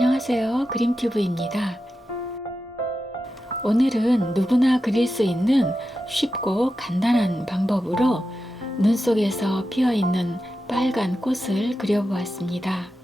안녕하세요. 그림튜브입니다. 오늘은 누구나 그릴 수 있는 쉽고 간단한 방법으로 눈 속에서 피어 있는 빨간 꽃을 그려보았습니다.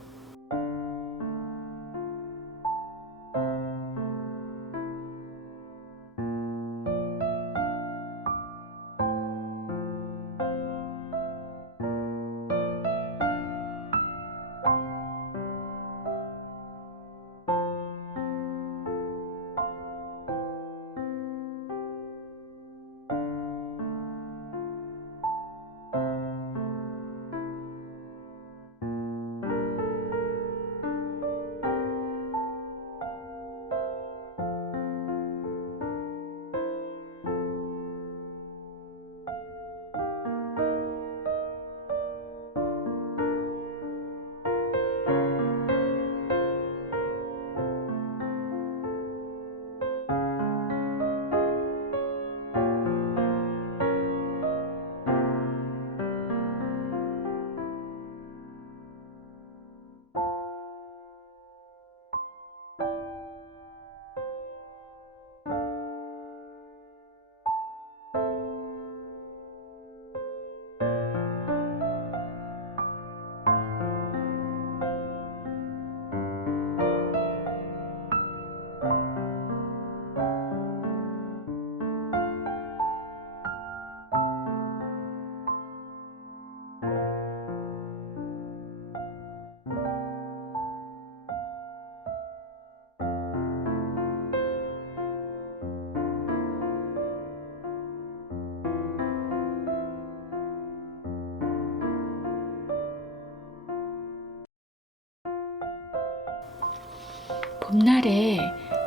봄날에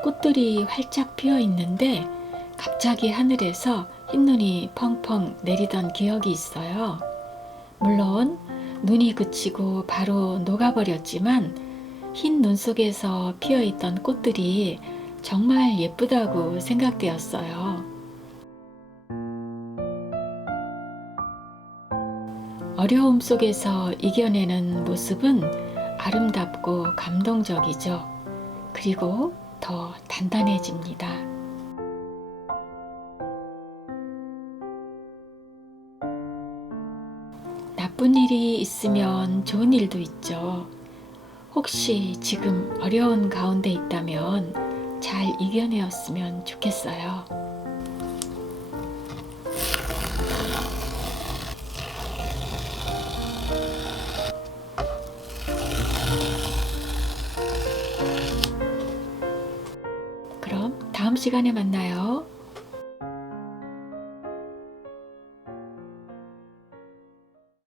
꽃들이 활짝 피어 있는데 갑자기 하늘에서 흰눈이 펑펑 내리던 기억이 있어요. 물론 눈이 그치고 바로 녹아버렸지만 흰 눈 속에서 피어 있던 꽃들이 정말 예쁘다고 생각되었어요. 어려움 속에서 이겨내는 모습은 아름답고 감동적이죠. 그리고 더 단단해집니다. 나쁜 일이 있으면 좋은 일도 있죠. 혹시 지금 어려운 가운데 있다면 잘 이겨내었으면 좋겠어요. 시간에 만나요.